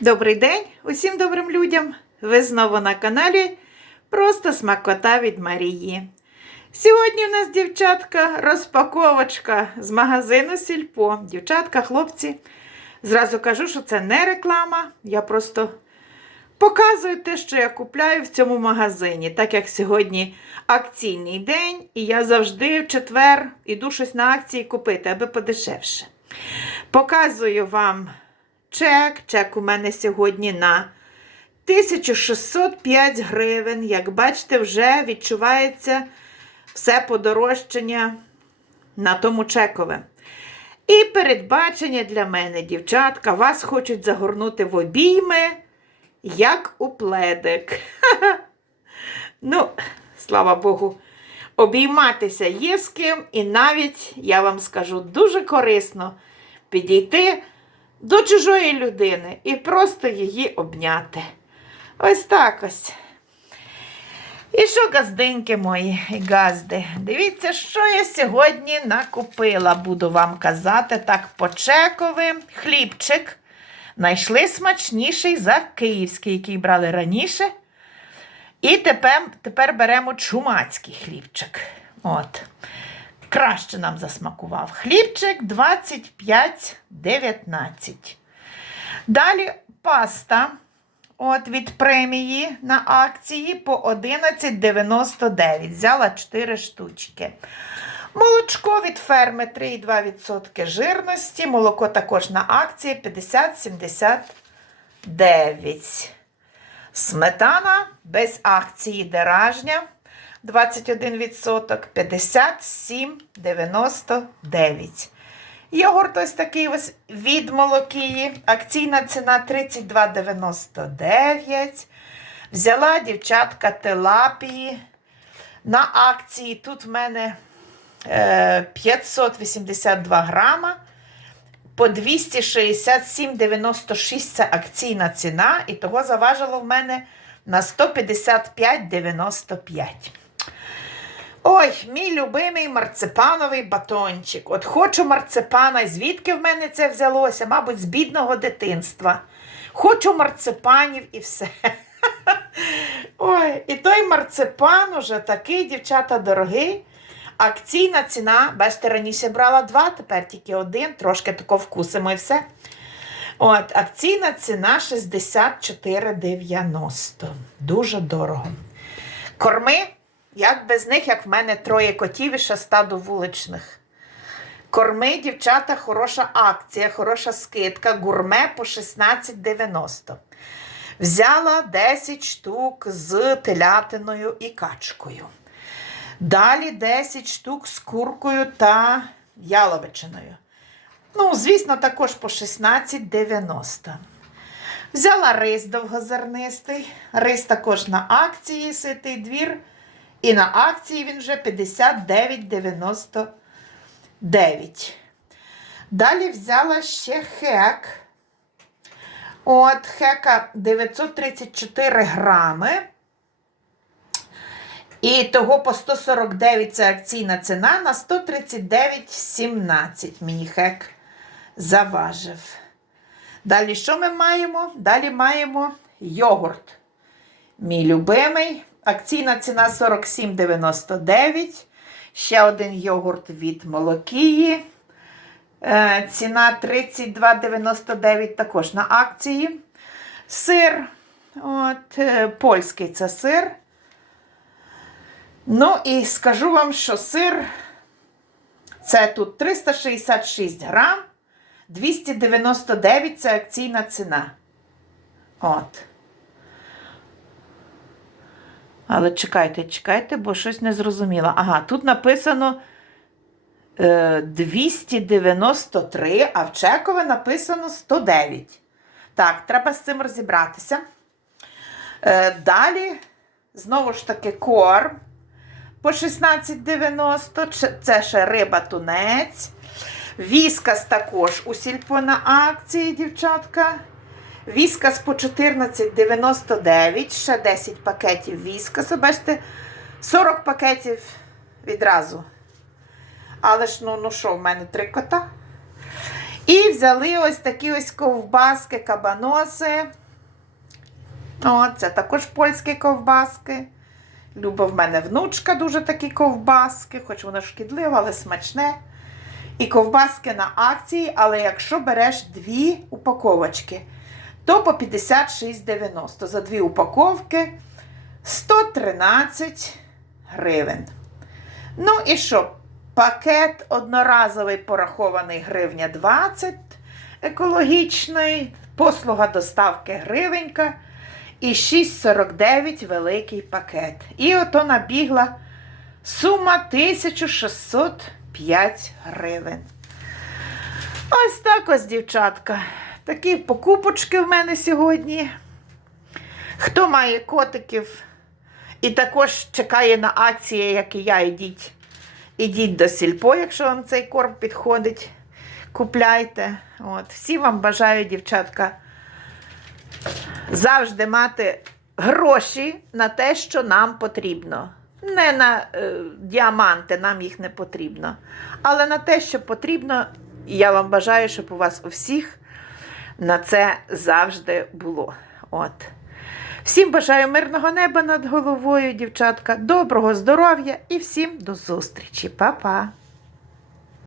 Добрий день усім добрим людям! Ви знову на каналі Просто смакота від Марії. Сьогодні у нас, дівчатка, розпаковочка з магазину Сільпо. Дівчатка, хлопці, зразу кажу, що це не реклама. Я просто показую те, що я купляю в цьому магазині. Так як сьогодні акційний день, і я завжди в четвер іду щось на акції купити, аби подешевше. Показую вам чек. Чек у мене сьогодні на 1605 гривень. Як бачите, вже відчувається все подорожчання на тому чекове. І передбачення для мене, дівчатка, вас хочуть загорнути в обійми, як у пледик. Ну, слава Богу, обійматися є з ким, і навіть, я вам скажу, дуже корисно підійти до чужої людини і просто її обняти. Ось так ось. І що, газденьки мої і газди, дивіться, що я сьогодні накупила, буду вам казати так по-чековим. Хлібчик. Найшли смачніший за київський, який брали раніше. І тепер, тепер беремо чумацький хлібчик. От. Краще нам засмакував. Хлібчик 25,19. Далі паста от від премії на акції по 11,99. Взяла 4 штучки. Молочко від ферми 3,2% жирності. Молоко також на акції 50,79. Сметана без акції деражня 21%, 57,99. Йогурт ось такий ось від молокії. Акційна ціна 32,99. Взяла дівчатка телапії. На акції тут в мене е, 582 грама. По 267,96 це акційна ціна, і того заважило в мене на 155,95. Ой, мій любимий марципановий батончик. От хочу марципана. Звідки в мене це взялося? Мабуть, з бідного дитинства. Хочу марципанів і все. Ой, і той марципан уже такий, дівчата, дорогий. Акційна ціна, бачите, раніше брала два, тепер тільки один, трошки тако вкусимо і все. От, акційна ціна 64,90. Дуже дорого. Корми, як без них, як в мене троє котів і ще стадо вуличних. Корми, дівчата, хороша акція, хороша скидка, гурме по 16,90. Взяла 10 штук з телятиною і качкою. Далі 10 штук з куркою та яловичиною. Ну, звісно, також по 16,90. Взяла рис довгозернистий. Рис також на акції ситий двір. І на акції він вже 59,99. Далі взяла ще хек. От, хека 934 грами. І того по 149 це акційна ціна на 139,17 мені хек заважив. Далі що ми маємо? Далі маємо йогурт. Мій любимий. Акційна ціна 47,99. Ще один йогурт від молокії. Е, Ціна 32,99 також на акції. Сир. От, е, Польський це сир. Ну і скажу вам, що сир це тут 366 грам, 299 це акційна ціна. От. Але чекайте, чекайте, бо щось не зрозуміло. Ага, тут написано е, 293, а в чекове написано 109. Так, треба з цим розібратися. Е, далі, знову ж таки, корм по 16,90. Це ще риба тунець. Віскас також у сільпо на акції, дівчатка. Віскас по 14,99. Ще 10 пакетів віскасу. Бачите, 40 пакетів відразу. Але ж, ну, ну що, в мене три кота. І взяли ось такі ось ковбаски, кабаноси. О, це також польські ковбаски. Люба в мене внучка дуже такі ковбаски, хоч воно шкідливе, але смачне. І ковбаски на акції, але якщо береш дві упаковочки, то по 56,90. За дві упаковки 113 гривень. Ну і що? Пакет одноразовий порахований гривня 20 екологічний, послуга доставки гривенька і 6,49 великий пакет. І ото набігла сума 1605 гривень. Ось так ось, дівчатка. Такі покупочки в мене сьогодні. Хто має котиків і також чекає на акції, як і я, ідіть. Ідіть до сільпо, якщо вам цей корм підходить. Купляйте. От. Всі вам бажаю, дівчатка, завжди мати гроші на те, що нам потрібно. Не на е, діаманти, нам їх не потрібно. Але на те, що потрібно, я вам бажаю, щоб у вас у всіх на це завжди було. От. Всім бажаю мирного неба над головою, дівчатка, доброго здоров'я і всім до зустрічі. Па-па!